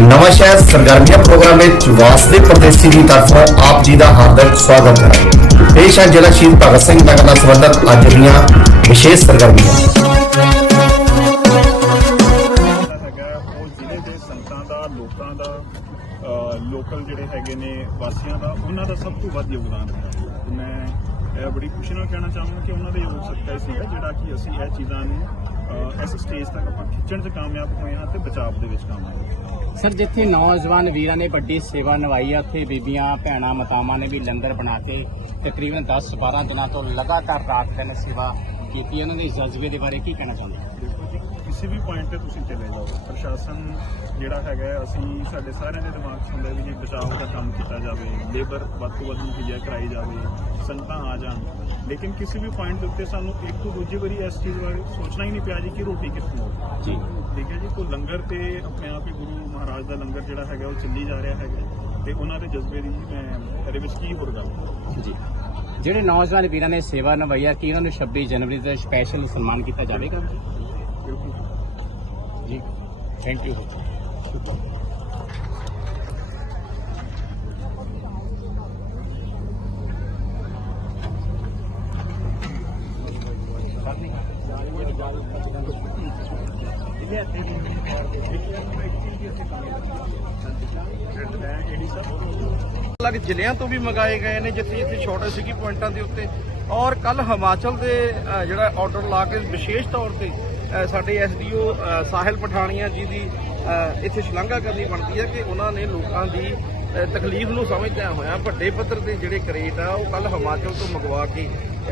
ਨਵਾਂ ਸ਼ਹਿਰ ਸਰਗਰਮੀਆਂ ਪ੍ਰੋਗਰਾਮ ਵਿੱਚ ਵਾਸਦੇ ਪ੍ਰਦੇਸ਼ੀ ਦੀ ਤਰਫੋਂ ਆਪ ਜੀ ਦਾ ਹਾਰਦਿਕ ਸਵਾਗਤ ਹੈ। ਪੇਸ਼ ਹੈ ਜ਼ਿਲ੍ਹਾ ਸ਼ਹੀਦ ਭਗਤ ਸਿੰਘ ਨਗਰ ਨਾਲ ਸੰਬੰਧਿਤ ਅੱਜ ਦੀਆਂ ਵਿਸ਼ੇਸ਼ ਸਰਗਰਮੀਆਂ। ਲੋਕਾਂ ਦਾ ਲੋਕਲ ਜਿਹੜੇ ਹੈਗੇ ਨੇ ਵਾਸੀਆਂ ਦਾ, ਉਹਨਾਂ ਦਾ ਸਭ ਤੋਂ ਵੱਧ ਯੋਗਦਾਨ ਹੈ। ਮੈਂ ਬੜੀ ਖੁਸ਼ੀ ਨਾਲ ਕਹਿਣਾ ਚਾਹਾਂਗਾ ਕਿ ਉਹਨਾਂ ਦੇ ਯੋਗ ਸਦਕਾ ਹੀ ਸੀਗਾ, ਜਿਹੜਾ ਕਿ ਅਸੀਂ ਇਹ ਚੀਜ਼ਾਂ ਨੂੰ ਇਸ ਸਟੇਜ ਤੱਕ ਆਪਾਂ ਖਿੱਚਣ 'ਚ ਕਾਮਯਾਬ ਹੋਏ ਹਾਂ ਤੇ ਬਚਾਅ ਦੇ ਵਿੱਚ ਕਾਮਯਾਬ ਹੋਏ ਸਰ, ਜਿੱਥੇ ਨੌਜਵਾਨ ਵੀਰਾਂ ਨੇ ਵੱਡੀ ਸੇਵਾ ਨਿਭਾਈ ਆ, ਉੱਥੇ ਬੀਬੀਆਂ, ਭੈਣਾਂ, ਮਾਤਾਵਾਂ ਨੇ ਵੀ ਲੰਗਰ ਬਣਾ ਕੇ ਤਕਰੀਬਨ 10-12 ਦਿਨਾਂ ਤੋਂ ਲਗਾਤਾਰ ਰਾਤ ਦਿਨ ਸੇਵਾ ਕੀਤੀ ਉਹਨਾਂ ਦੇ ਜਜ਼ਬੇ ਦੇ ਬਾਰੇ ਕੀ ਕਹਿਣਾ ਚਾਹੁੰਦੇ ਹੋ? ਕਿਸੇ ਵੀ ਪੁਆਇੰਟ ਤੇ ਤੁਸੀਂ ਚਲੇ ਜਾਓ। ਪ੍ਰਸ਼ਾਸਨ ਜਿਹੜਾ ਹੈਗਾ ਹੈ, ਅਸੀਂ ਸਾਡੇ ਸਾਰਿਆਂ ਦੇ ਦਿਮਾਗ 'ਚ ਹੁੰਦਾ ਵੀ ਜੀ ਬਚਾਅ ਦਾ ਕੰਮ ਕੀਤਾ ਜਾਵੇ ਲੇਬਰ ਵੱਧ ਤੋਂ ਵੱਧ ਮੁਹੱਈਆ ਕਰਾਈ ਜਾਵੇ ਸੰਗਤਾਂ ਆ ਜਾਣ। ਲੇਕਿਨ ਕਿਸੇ ਵੀ ਪੁਆਇੰਟ ਦੇ ਉੱਤੇ ਸਾਨੂੰ ਇੱਕ ਤੋਂ ਦੂਜੀ ਵਾਰੀ ਇਸ ਚੀਜ਼ ਬਾਰੇ ਸੋਚਣਾ ਹੀ ਨਹੀਂ ਪਿਆ ਜੀ ਕਿ ਰੋਟੀ ਕਿੱਥੋਂ ਆਊ। ਜੀ। ਠੀਕ ਹੈ ਜੀ ਕੋਈ ਲੰਗਰ ਤੇ ਆਪਣੇ ਆਪ ਹੀ ਗੁਰੂ ਮਹਾਰਾਜ ਦਾ ਲੰਗਰ ਜਿਹੜਾ ਹੈਗਾ ਉਹ ਚੱਲੀ ਜਾ ਰਿਹਾ ਹੈਗਾ ਤੇ ਉਹਨਾਂ ਦੇ ਜਜ਼ਬੇ ਦੀ ਮੈਂ ਇਹਦੇ ਵਿੱਚ ਕੀ ਹੋਰ ਗੱਲ। ਜੀ। ਜਿਹੜੇ ਨੌਜਵਾਨ ਵੀਰਾਂ ਨੇ ਸੇਵਾ ਨਿਭਾਈ ਆ ਕੀ ਉਹਨਾਂ ਨੂੰ 26 ਜਨਵਰੀ ਤੇ ਸਪੈਸ਼ਲ ਸਨਮਾਨ ਕੀਤਾ ਜਾਵੇਗਾ? ਥੈਂਕ ਯੂ ਅਲੱਗ ਜ਼ਿਲ੍ਹਿਆਂ ਤੋਂ ਵੀ ਮੰਗਾਏ ਗਏ ਨੇ ਜਿੱਥੇ ਜਿੱਥੇ ਛੋਟੇ ਸੀਗੀ ਪੁਆਇੰਟਾਂ ਦੇ ਉੱਤੇ ਔਰ ਕੱਲ ਹਿਮਾਚਲ ਦੇ ਜਿਹੜਾ ਆਰਡਰ ਲਾ ਕੇ ਵਿਸ਼ੇਸ਼ ਤੌਰ ਤੇ ਸਾਡੇ ਐਸਡੀਓ ਸਾਹਿਲ ਪਠਾਣੀਆਂ ਜੀ ਦੀ ਇੱਥੇ ਸ਼ਲਾਘਾ ਕਰਨੀ ਬਣਦੀ ਹੈ ਕਿ ਉਹਨਾਂ ਨੇ ਲੋਕਾਂ ਦੀ ਤਕਲੀਫ ਨੂੰ ਸਮਝਦਿਆਂ ਹੋਇਆ ਵੱਡੇ ਪੱਧਰ ਦੇ ਜਿਹੜੇ ਕਰੇਟ ਆ ਉਹ ਕੱਲ ਹਿਮਾਚਲ ਤੋਂ ਮੰਗਵਾ ਕੇ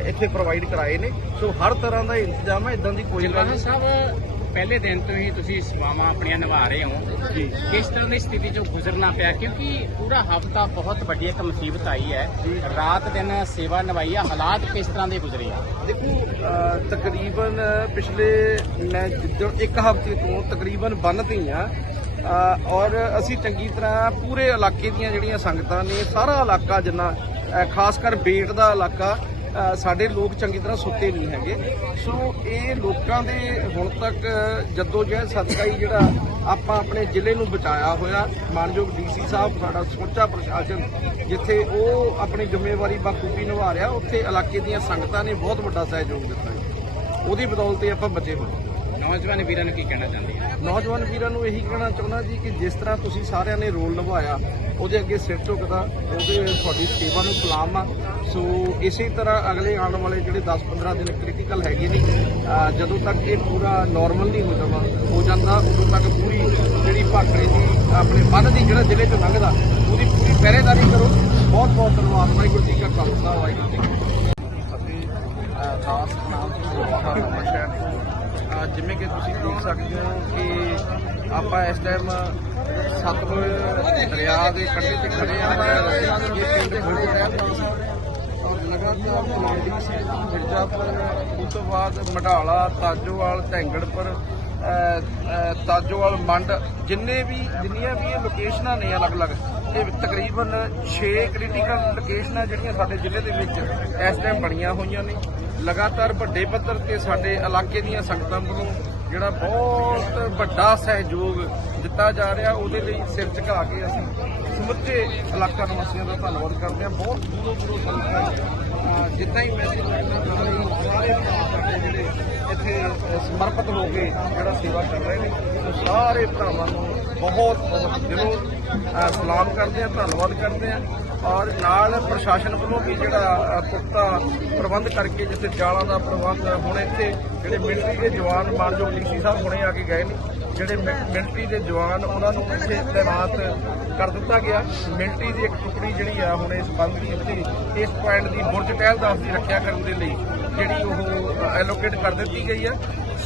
ਇੱਥੇ ਪ੍ਰੋਵਾਈਡ ਕਰਾਏ ਨੇ। ਸੋ ਹਰ ਤਰ੍ਹਾਂ ਦਾ ਇੰਤਜ਼ਾਮ ਹੈ ਇਦਾਂ ਦੀ ਕੋਈ ਗੱਲ ਨਹੀਂ। ਸਾਹਿਬ ਪਹਿਲੇ ਦਿਨ ਤੋਂ ਹੀ ਤੁਸੀਂ ਸੇਵਾਵਾਂ ਆਪਣੀਆਂ ਨਿਭਾ ਰਹੇ ਹੋ। ਜੀ। ਕਿਸ ਤਰ੍ਹਾਂ ਦੀ ਸਥਿਤੀ ਚੋਂ ਗੁਜ਼ਰਨਾ ਪਿਆ? ਕਿਉਂਕਿ ਪੂਰਾ ਹਫਤਾ ਬਹੁਤ ਵੱਡੀ ਇੱਕ ਮੁਸੀਬਤ ਆਈ ਹੈ। ਰਾਤ ਦਿਨ ਸੇਵਾ ਨਿਭਾਈ ਆ ਹਾਲਾਤ ਕਿਸ ਤਰ੍ਹਾਂ ਦੇ ਗੁਜ਼ਰੇ ਆ? ਦੇਖੋ ਤਕਰੀਬਨ ਪਿਛਲੇ ਮੈਂ ਜਿੱਦਣ ਇੱਕ ਹਫ਼ਤੇ ਤੋਂ ਤਕਰੀਬਨ ਬੰਨ ਤੇ ਹੀ ਆ। ਔਰ ਅਸੀਂ ਚੰਗੀ ਤਰ੍ਹਾਂ ਪੂਰੇ ਇਲਾਕੇ ਦੀਆਂ ਜਿਹੜੀਆਂ ਸੰਗਤਾਂ ਨੇ ਸਾਰਾ ਇਲਾਕਾ ਜਿੰਨਾ ਖਾਸ ਕਰ ਬੇਟ ਦਾ ਇਲਾਕਾ ਸਾਡੇ ਲੋਕ ਚੰਗੀ ਤਰ੍ਹਾਂ ਸੁੱਤੇ ਨਹੀਂ ਹੈਗੇ। ਸੋ ਇਹ ਲੋਕਾਂ ਦੇ ਹੁਣ ਤੱਕ ਜੱਦੋ ਜਹਿਦ ਸਦਕਾ ਹੀ ਜਿਹੜਾ ਆਪਾਂ ਆਪਣੇ ਜ਼ਿਲ੍ਹੇ ਨੂੰ ਬਚਾਇਆ ਹੋਇਆ। ਮਾਨਯੋਗ ਡੀਸੀ ਸਾਹਿਬ, ਸਾਡਾ ਸਮੁੱਚਾ ਪ੍ਰਸ਼ਾਸਨ, ਜਿੱਥੇ ਉਹ ਆਪਣੀ ਜ਼ਿੰਮੇਵਾਰੀ ਬਖੂਬੀ ਨਿਭਾ ਰਿਹਾ, ਉੱਥੇ ਇਲਾਕੇ ਦੀਆਂ ਸੰਗਤਾਂ ਨੇ ਬਹੁਤ ਵੱਡਾ ਸਹਿਯੋਗ ਦਿੱਤਾ। ਉਹਦੀ ਬਦੌਲਤ ਆਪਾਂ ਬਚੇ ਹੋਏ। ਨੌਜਵਾਨ ਵੀਰਾਂ ਨੂੰ ਕੀ ਕਹਿਣਾ ਚਾਹੁੰਦੇ ਆ ਨੌਜਵਾਨ ਵੀਰਾਂ ਨੂੰ ਇਹੀ ਕਹਿਣਾ ਚਾਹੁੰਦਾ ਜੀ ਕਿ ਜਿਸ ਤਰ੍ਹਾਂ ਤੁਸੀਂ ਸਾਰਿਆਂ ਨੇ ਰੋਲ ਨਿਭਾਇਆ ਉਹਦੇ ਅੱਗੇ ਸਿਰ ਝੁਕਦਾ ਉਹਦੇ ਤੁਹਾਡੀ ਸੇਵਾ ਨੂੰ ਸਲਾਮ ਆ। ਸੋ ਇਸੇ ਤਰ੍ਹਾਂ ਅਗਲੇ ਆਉਣ ਵਾਲੇ ਜਿਹੜੇ 10-15 ਦਿਨ ਕ੍ਰਿਟੀਕਲ ਹੈਗੇ ਨੇ ਜਦੋਂ ਤੱਕ ਇਹ ਪੂਰਾ ਨਾਰਮਲ ਨਹੀਂ ਹੋ ਜਾਂਦਾ ਹੋ ਜਾਂਦਾ ਉਦੋਂ ਤੱਕ ਪੂਰੀ ਜਿਹੜੀ ਭਾਖੜੇ ਦੀ ਆਪਣੇ ਬੰਨ ਦੀ ਜਿਹੜਾ ਜ਼ਿਲ੍ਹੇ ਤੋਂ ਲੰਘਦਾ ਉਹਦੀ ਪੂਰੀ ਪਹਿਰੇਦਾਰੀ ਕਰੋ। ਬਹੁਤ ਬਹੁਤ ਧੰਨਵਾਦ ਵਾਹਿਗੁਰੂ ਜੀ ਕਾ ਖਾਲਸਾ ਵਾਹਿਗੁਰੂ ਜੀ ਕੀ ਫਤਿਹ। ਅਸੀਂ ਦਾਸ ਨਾਮ ਤੋਂ ਸ਼ਹਿਰ ਅਹ, ਜਿਵੇਂ ਕਿ ਤੁਸੀਂ ਦੇਖ ਸਕਦੇ ਹੋ ਕਿ ਆਪਾਂ ਇਸ ਟਾਈਮ ਸਤਲੁਜ ਦਰਿਆ ਦੇ ਕੰਢੇ ਤੇ ਖੜੇ ਆ। ਇਹ ਪਿੰਡ ਖੋਜੋ ਰਹਿ ਲਗਾਤਾਰ ਤਲਵੰਡੀ ਸਿੰਘ ਮਿਰਜ਼ਾਪੁਰ ਉਸ ਤੋਂ ਬਾਅਦ ਮਢਾਲਾ, ਤਾਜੋਵਾਲ, ਢੈਂਗੜਪੁਰ ਤਾਜੋਵਾਲ ਮੰਡ, ਜਿੰਨੇ ਵੀ, ਜਿੰਨੀਆਂ ਵੀ ਇਹ ਲੋਕੇਸ਼ਨਾਂ ਨੇ ਅਲੱਗ-ਅਲੱਗ। ਇਹ ਤਕਰੀਬਨ 6 ਕ੍ਰਿਟੀਕਲ ਲੋਕੇਸ਼ਨਾਂ ਜਿਹੜੀਆਂ ਸਾਡੇ ਜ਼ਿਲ੍ਹੇ ਦੇ ਵਿੱਚ ਇਸ ਟਾਈਮ ਬਣੀਆਂ ਹੋਈਆਂ ਨੇ। ਲਗਾਤਾਰ ਵੱਡੇ ਪੱਧਰ ਤੇ ਸਾਡੇ ਇਲਾਕੇ ਦੀਆਂ ਸੰਗਤਾਂ ਵੱਲੋਂ ਜਿਹੜਾ ਬਹੁਤ ਵੱਡਾ ਸਹਿਯੋਗ ਦਿੱਤਾ ਜਾ ਰਿਹਾ, ਉਹਦੇ ਲਈ ਸਿਰ ਝੁਕਾ ਕੇ ਅਸੀਂ ਸਮੁੱਚੇ ਇਲਾਕਾ ਨਿਵਾਸੀਆਂ ਦਾ ਧੰਨਵਾਦ ਕਰਦੇ ਹਾਂ। ਬਹੁਤ ਦੂਰੋਂ ਦੂਰੋਂ ਸੰਗਤਾਂ ਜਿੱਦਾਂ ਹੀ ਮੈਸੇਜ ਸਾਰੇ ਜਿਹੜੇ ਇੱਥੇ ਸਮਰਪਿਤ ਹੋ ਕੇ ਜਿਹੜਾ ਸੇਵਾ ਕਰ ਰਹੇ ਨੇ ਸਾਰੇ ਭਰਾਵਾਂ ਨੂੰ ਬਹੁਤ ਬਹੁਤ ਦਿਲੋਂ ਸਲਾਮ ਕਰਦੇ ਆ ਧੰਨਵਾਦ ਕਰਦੇ ਆ ਔਰ ਨਾਲ ਪ੍ਰਸ਼ਾਸਨ ਵੱਲੋਂ ਵੀ ਜਿਹੜਾ ਪੁਖਤਾ ਪ੍ਰਬੰਧ ਕਰਕੇ ਜਿੱਥੇ ਜਾਲਾਂ ਦਾ ਪ੍ਰਬੰਧ ਹੁਣ ਇੱਥੇ, ਜਿਹੜੇ ਮਿਲਟਰੀ ਦੇ ਜਵਾਨ ਮਾਨਯੋਗ ਡੀਸੀ ਸਾਹਿਬ ਹੁਣੇ ਆ ਕੇ ਗਏ ਨੇ, ਜਿਹੜੇ ਮਿ- ਮਿਲਟਰੀ ਦੇ ਜਵਾਨ ਉਹਨਾਂ ਨੂੰ ਇੱਥੇ ਤੈਨਾਤ ਕਰ ਦਿੱਤਾ ਗਿਆ। ਮਿਲਟਰੀ ਦੀ ਇੱਕ ਟੁਕੜੀ ਜਿਹੜੀ ਆ ਹੁਣ ਇਸ ਬੰਦ ਦੀ ਇੱਥੇ, ਇਸ ਪੁਆਇੰਟ ਦੀ ਬੁਰਜ ਟਹਿਲਦਾਸ ਦੀ ਰੱਖਿਆ ਕਰਨ ਦੇ ਲਈ ਜਿਹੜੀ ਉਹ ਐਲੋਕੇਟ ਕਰ ਦਿੱਤੀ ਗਈ ਆ।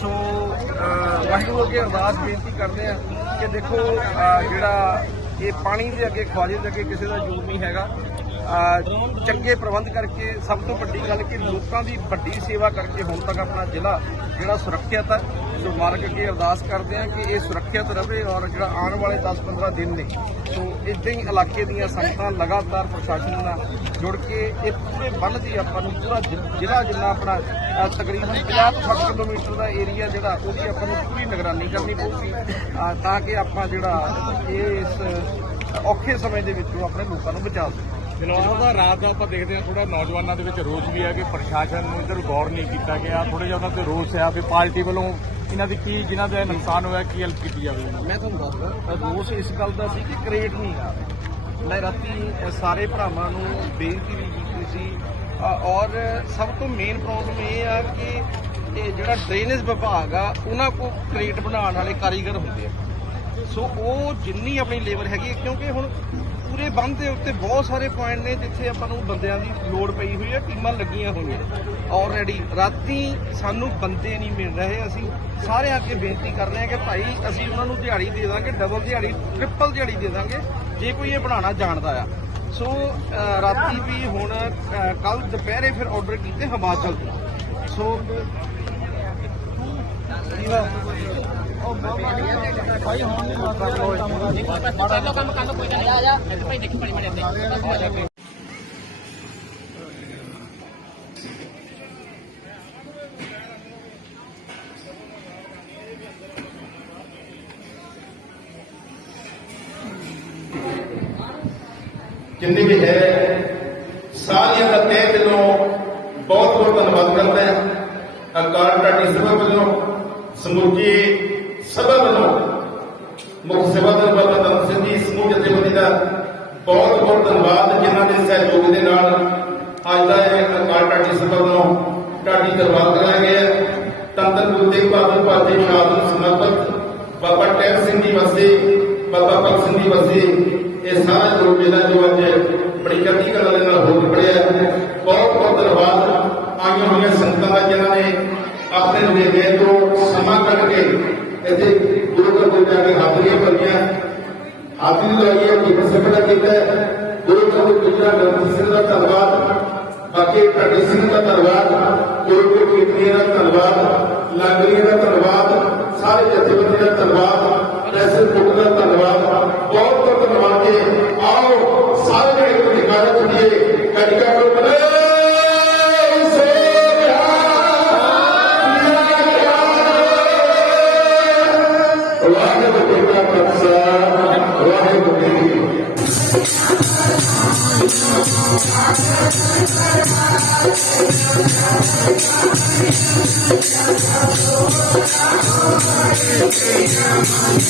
ਸੋ ਅਹ, ਵਾਹਿਗੁਰੂ ਅੱਗੇ ਅਰਦਾਸ ਬੇਨਤੀ ਕਰਦੇ ਆ ਕਿ ਦੇਖੋ ਜਿਹੜਾ ਇਹ ਪਾਣੀ ਦੇ ਅੱਗੇ ਖਵਾਜੇ ਦੇ ਅੱਗੇ ਕਿਸੇ ਦਾ ਜ਼ੋਰ ਨਹੀਂ ਹੈਗਾ। ਅਹ, ਚੰਗੇ ਪ੍ਰਬੰਧ ਕਰਕੇ ਸਭ ਤੋਂ ਵੱਡੀ ਗੱਲ ਕਿ ਲੋਕਾਂ ਦੀ ਵੱਡੀ ਸੇਵਾ ਕਰਕੇ ਹੁਣ ਤੱਕ ਆਪਣਾ ਜ਼ਿਲ੍ਹਾ ਜਿਹੜਾ ਸੁਰੱਖਿਅਤ ਹੈ। ਸੋ ਮਾਰਗ ਅੱਗੇ ਅਰਦਾਸ ਕਰਦੇ ਹਾਂ ਕਿ ਇਹ ਸੁਰੱਖਿਅਤ ਰਹੇ ਔਰ ਜਿਹੜਾ ਆਉਣ ਵਾਲੇ 10-15 ਦਿਨ ਨੇ, ਸੋ ਇਦਾਂ ਹੀ ਇਲਾਕੇ ਦੀਆਂ ਸੰਗਤਾਂ ਲਗਾਤਾਰ ਪ੍ਰਸ਼ਾਸਨ ਨਾਲ ਜੁੜ ਕੇ ਇਹ ਪੂਰੇ ਬੰਨ ਦੀ ਆਪਾਂ ਨੂੰ ਪੂਰਾ ਜ਼ਿ- ਜ਼ਿਲ੍ਹਾ ਜਿੰਨਾ ਆਪਣਾ ਤਕਰੀਬਨ 50 ਤੋਂ 60 ਕਿਲੋਮੀਟਰ ਦਾ ਏਰੀਆ ਜਿਹੜਾ, ਉਹਦੀ ਆਪਾਂ ਨੂੰ ਪੂਰੀ ਨਿਗਰਾਨੀ ਕਰਨੀ ਪਊਗੀ ਤਾਂ ਕਿ ਆਪਾਂ ਜਿਹੜਾ ਇਸ ਔਖੇ ਸਮੇਂ ਦੇ ਵਿੱਚੋਂ ਆਪਣੇ ਲੋਕਾਂ ਨੂੰ ਬਚਾ ਸਕੀਏ। ਫਿਲਹਾਲ ਦਾ ਰਾਤ ਦਾ ਆਪਾਂ ਦੇਖਦੇ ਹਾਂ ਥੋੜਾ ਨੌਜਵਾਨਾਂ ਦੇ ਵਿੱਚ ਰੋਸ ਵੀ ਹੈ ਕਿ ਪ੍ਰਸ਼ਾਸਨ ਨੂੰ ਇੱਧਰ ਗੌਰ ਨਹੀਂ ਕੀਤਾ ਗਿਆ ਥੋੜਾ ਜਿਹਾ ਉਹਨਾਂ ਤੇ ਰੋਸ ਆ ਵੀ ਪਾਰਟੀ ਵੱਲੋਂ ਇਹਨਾਂ ਦੀ ਕੀ ਜਿਨ੍ਹਾਂ ਦਾ ਨੁਕਸਾਨ ਹੋਇਆ ਕੀ ਹੈਲਪ ਕੀਤੀ ਜਾਵੇ ਮੈਂ ਤੁਹਾਨੂੰ ਦੱਸਦਾ ਦੋਸ਼ ਇਸ ਗੱਲ ਦਾ ਸੀ ਕਿ ਕ੍ਰੀਏਟ ਨਹੀਂ ਆ। ਮੈਂ ਰਾਤੀ ਸਾਰੇ ਭਰਾਵਾਂ ਨੂੰ ਬੇਨਤੀ ਵੀ ਕੀਤੀ ਸੀ। ਔਰ ਸਭ ਤੋਂ ਮੇਨ ਪ੍ਰੋਬਲਮ ਇਹ ਆ ਕਿ ਇਹ ਜਿਹੜਾ ਡਰੇਨੇਜ ਵਿਭਾਗ ਆ ਉਹਨਾਂ ਕੋ ਕ੍ਰੀਏਟ ਬਣਾਉਣ ਵਾਲੇ ਕਾਰੀਗਰ ਹੁੰਦੇ ਆ। ਸੋ ਉਹ ਜਿੰਨੀ ਆਪਣੀ ਲੇਬਰ ਹੈਗੀ ਹੈ, ਕਿਉਂਕਿ ਹੁਣ ਪੂਰੇ ਬੰਦ ਦੇ ਉੱਤੇ ਬਹੁਤ ਸਾਰੇ ਪੁਆਇੰਟ ਨੇ ਜਿੱਥੇ ਆਪਾਂ ਨੂੰ ਬੰਦਿਆਂ ਦੀ ਲੋੜ ਪਈ ਹੋਈ ਹੈ, ਟੀਮਾਂ ਲੱਗੀਆਂ ਹੋਈਆਂ। ਆਲਰੇਡੀ ਰਾਤੀ ਸਾਨੂੰ ਬੰਦੇ ਨਹੀਂ ਮਿਲ ਰਹੇ, ਅਸੀਂ ਸਾਰੇ ਅੱਗੇ ਬੇਨਤੀ ਕਰ ਰਹੇ ਹਾਂ ਕਿ ਭਾਈ ਅਸੀਂ ਉਹਨਾਂ ਨੂੰ ਦਿਹਾੜੀ ਦੇ ਦਾਂਗੇ ਡਬਲ ਦਿਹਾੜੀ ਟ੍ਰਿਪਲ ਦਿਹਾੜੀ ਦੇ ਦਾਂਗੇ, ਜੇ ਕੋਈ ਇਹ ਬਣਾਉਣਾ ਜਾਣਦਾ ਆ। ਸੋ ਰਾਤੀ ਵੀ ਹੁਣ ਕੱਲ ਦੁਪਹਿਰੇ ਫਿਰ ਆਰਡਰ ਕੀਤੇ ਹਿਮਾਚਲ ਤੋਂ। ਸੋ ਕੀ ਹੋਇਆ? ਚਲੋ ਕੰਮ ਕਰ ਲਓ ਕੋਈ ਗੱਲ ਨਹੀਂ ਆ ਜਾ ਭਾਈ ਦੇਖੀ ਪੜੀ ਮੜੇ ਤੇ ਜਿੰਨੀ ਵੀ ਹੈ, ਸਾਰਿਆਂ ਦਾ ਤਹਿ ਦਿਲੋਂ ਬਹੁਤ ਬਹੁਤ ਧੰਨਵਾਦ ਕਰਦਾ ਹਾਂ ਅਕਾਲ ਟਾਟੀ ਸਭਾ ਵੱਲੋਂ ਸਮੁੱਚੀ ਸਭਾ ਵੱਲੋਂ ਮੁੱਖ ਸੇਵਾਦਾਰ ਬਾਬਾ ਧੰਨ ਸਿੰਘ ਜੀ ਸਮੂਹ ਜਥੇਬੰਦੀ ਦਾ ਬਹੁਤ ਬਹੁਤ ਧੰਨਵਾਦ ਜਿਨ੍ਹਾਂ ਦੇ ਸਹਿਯੋਗ ਦੇ ਨਾਲ ਅੱਜ ਦਾ ਇਹ ਅਕਾਲ ਟਾਟੀ ਸਭਾ ਵੱਲੋਂ ਟਾਟੀ ਦਰਬਾਰ ਕਰਾਇਆ ਗਿਆ ਹੈ। ਗੁਰੂ ਤੇਗ ਬਹਾਦਰ ਭਾਰਤੀ ਸ਼ਾਦ ਨੂੰ ਸਮਰਪਿਤ ਬਾਬਾ ਟੈਪ ਸਿੰਘ ਜੀ ਵਸੇ ਬਾਬਾ ਭਗਤ ਸਿੰਘ ਜੀ ਵਸੇ ਇਹ ਸਾਰਾ ਜੋ ਜਿਹੜਾ ਜੋ ਅੱਜ ਬੜੀ ਚੜ੍ਹਦੀ ਕਲਾ ਦੇ ਨਾਲ ਹੋ ਪੜਿਆ ਬਹੁਤ ਬਹੁਤ ਧੰਨਵਾਦ ਆਈਆਂ ਹੋਈਆਂ ਸੰਗਤਾਂ ਦਾ ਜਿਨ੍ਹਾਂ ਨੇ ਆਪਣੇ ਨਵੇਦੇ ਤੋਂ ਸਮਾਂ ਕੱਢ ਕੇ ਇੱਥੇ ਗੁਰੂ ਘਰ ਦੇ ਜਾ ਕੇ ਹਾਜ਼ਰੀਆਂ ਭਰੀਆਂ ਹਾਜ਼ਰੀ ਲਗਾਈ ਹੈ ਕਿ ਸਭਾ ਕੀਤਾ ਹੈ। ਗੁਰੂ ਘਰ ਦੇ ਗੁਜਰਾ ਗ੍ਰੰਥ ਸਿੰਘ ਦਾ ਧੰਨਵਾਦ ਬਾਕੀ ਟੱਡੀ ਸਿੰਘ ਦਾ ਧੰਨਵਾਦ ਗੁਰੂ ਗੁਰੂ ਕੀਰਤਨੀਆਂ ਦਾ ਧੰਨਵਾਦ ਲਾਗਰੀਆਂ ਦਾ ਧੰਨਵਾਦ ਸਾਰੇ ਜਥੇਬੰਦੀ ਦਾ ਧੰਨਵਾਦ ਐਸੇ ਪੁੱਤ ਦਾ ਧੰਨਵਾਦ ਬਹੁਤ ਬਹੁਤ ਧੰਨਵਾਦ ਜੀ ਆਓ ਸਾਰੇ ਜਣੇ ਇੱਕ ਨਿਕਾਰਾ ਚੁਣੀਏ ਕੜੀਆ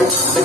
I'm not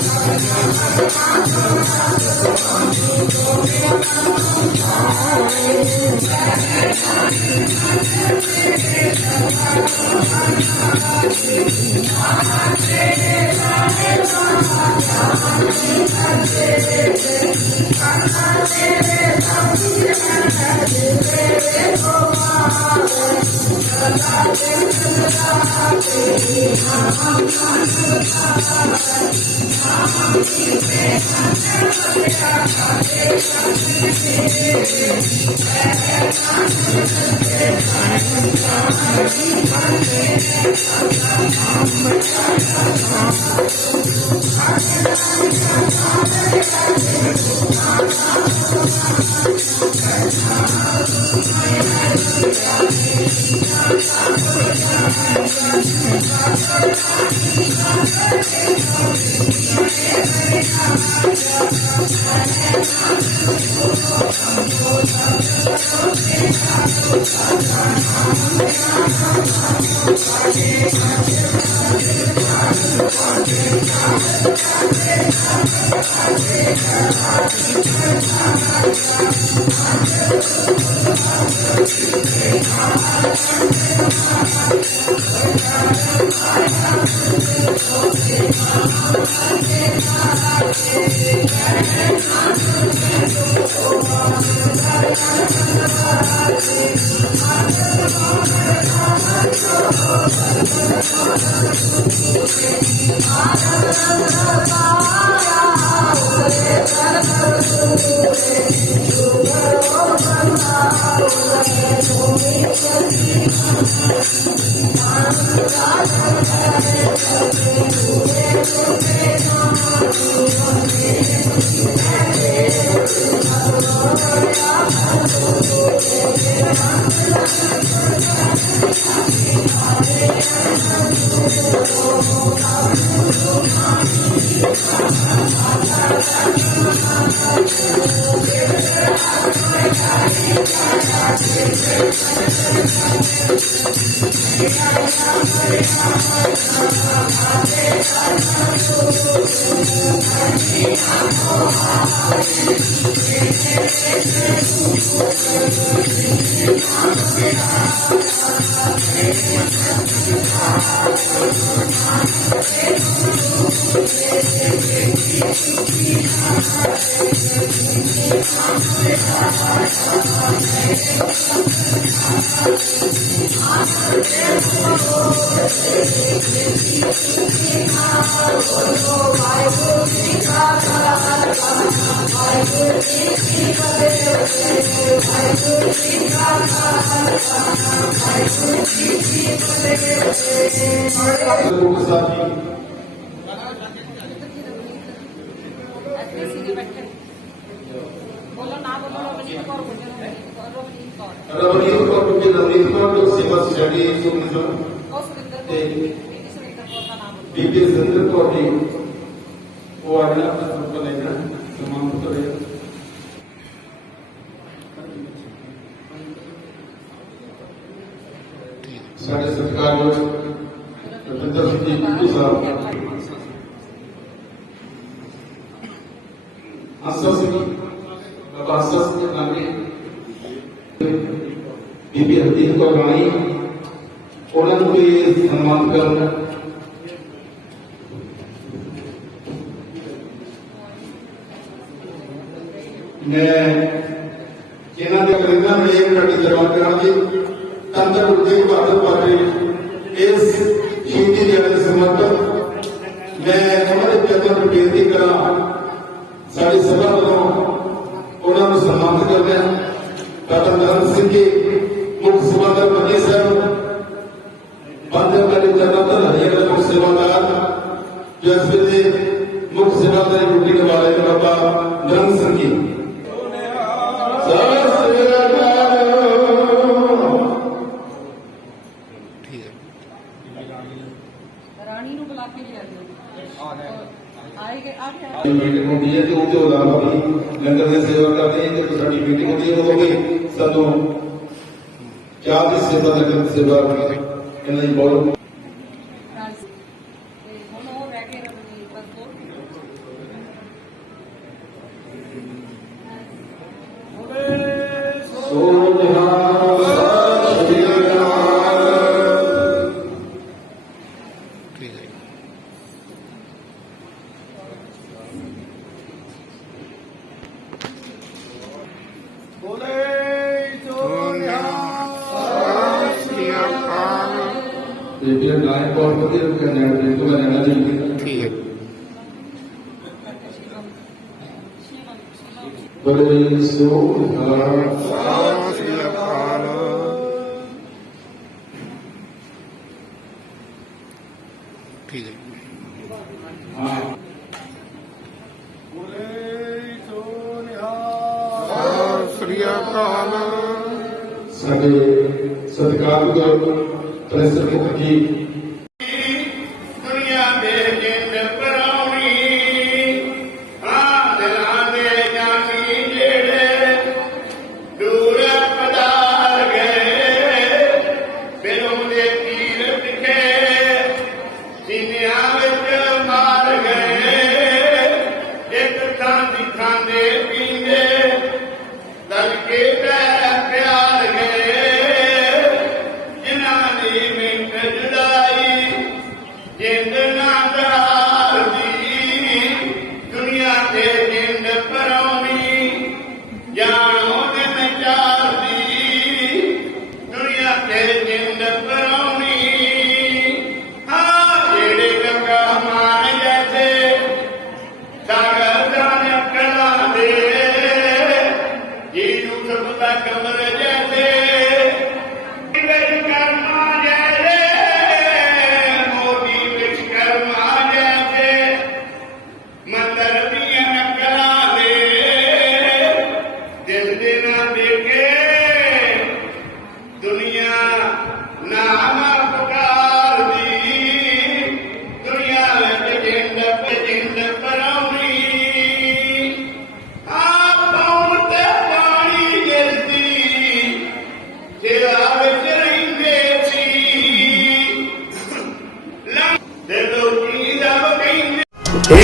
ਗੁਰੂ ਸਾਹਿਬ ਜੀ ਇੱਥੇ ਸੀਗੇ ਬੈਠੇ ਬੋਲੋ ਨਾ ਬੋਲੋ ਰਵਨੀਤ ਕੌਰ ਬੋਲੋ ਰਵਨੀਤ ਕੌਰ ਰਵਨੀਤ ਕੌਰ ਜੀ ਰਵਨੀਤ ਕੌਰ ਜੋ ਸੇਵਾ ਸਟੱਡੀ ਸੁਨੀਤ ਉਹ ਸੁਰਿੰਦਰ ਕੌਰ ਤੇ- ਬੀਬੀ ਸੁਰਿੰਦਰ ਕੌਰ ਦਾ ਨਾਮ ਬੋਲੋ ਬੀਬੀ ਸਿੰਦਰ ਕੌਰ ਜੀ ਉਹ ਆਗਲਾ ਪ੍ਰਸੰਗ ਲੈਣਾ ਸਮਾਨ ਕਰੇ ਸਾਡੇ ਸਤਿਕਾਰਯੋਗ ਰਵਿੰਦਰ ਸਿੰਘ ਜੀ ਬਿੱਟੂ ਸਾਹਿਬ ਆਸਾ ਸਿੰਘ ਬਾਬਾ ਆਸਾ ਸਿੰਘ ਨਾਮੇ ਬੀਬੀ ਹਰਦੀਪ ਕੌਰ ਰਾਣੀ ਉਹਨਾਂ ਨੂੰ ਵੀ ਸਨਮਾਨ ਕਰਨ ਮੈਂ ਇਹਨਾਂ ਦੇ ਕਰਿੰਦਾ ਨੂੰ ਇਹ ਤੁਹਾਡੀ ਜਵਾਬ ਕਰਾਂਗੀ ਤੰਦਰ ਉਰਦੇ ਬਹਾਦਰ ਪਾਟੇ ਇਸ ਸ਼ਹੀਦੀ ਦੇ ਅੰਦਰ ਸਮਰਪਿਤ ਮੈਂ ਉਹਨਾਂ ਦੇ ਪਿਤਾ ਨੂੰ ਬੇਨਤੀ ਕਰਾਂ ਸਾਡੀ ਸਭਾ ਵੱਲੋਂ ਉਹਨਾਂ ਨੂੰ ਸਨਮਾਨਿਤ ਕਰਦੇ ਹਾਂ ਬਾਬਾ ਨਰਨ ਸਿੰਘ ਜੀ ਮੁੱਖ ਸੇਵਾਦਾਰ ਪਤੀ ਸਾਹਿਬ ਬੰਦ ਵਾਲੇ ਜਨਰਲ ਦਾ ਹਰਿਆਣਾ ਮੁੱਖ ਸੇਵਾਦਾਰ ਜੋ ਇਸ ਵੇਲੇ ਮੁੱਖ ਸੇਵਾਦਾਰੀ ਡਿਊਟੀ ਨਿਭਾ ਰਹੇ ਨੇ ਬਾਬਾ ਨਰਨ ਸਿੰਘ ਜੀ ਮੀਟਿੰਗ ਹੁੰਦੀ ਹੈ ਤੇ ਉਹਦੇ ਇਲਾਵਾ ਵੀ ਲੰਗਰ ਦੀ ਸੇਵਾ ਕਰਦੇ ਹਾਂ ਤੇ ਸਾਡੀ ਮੀਟਿੰਗ ਹੁੰਦੀ ਹੈ, ਉਦੋਂ ਵੀ ਸਾਨੂੰ ਚਾਹ ਦੀ ਸੇਵਾ ਲੰਗਰ ਦੀ ਸੇਵਾ ਇਹਨਾਂ ਦੀ ਬਹੁਤ ਪਤੀ ਨੂੰ ਕਹਿੰਦੇ ਨੇ ਤੋਂ ਮੈਂ ਲੈਣਾ ਜੀ। ਠੀਕ ਹੈ। ਸ਼ਿਵਮ ਸ਼ਿਵਮ ਬੜੇ ਸੋਨਿਹਾ ਠੀਕ ਹੈ। ਹਾਂ। ਸਾਡੇ ਸਤਿਕਾਰਯੋਗ ਪ੍ਰੈਜ਼ੀਡੈਂਟ ਜੀ